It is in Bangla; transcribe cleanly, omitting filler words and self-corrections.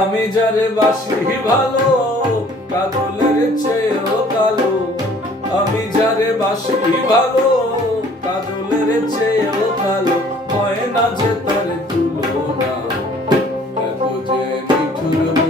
আমি যারে বাসি ভালো কাজলের চেয়েও কালো, আমি যারে বাসি ভালো কাজলের চেয়েও কালো, হয় না যে তার তুলনা, এত যে নিঠুর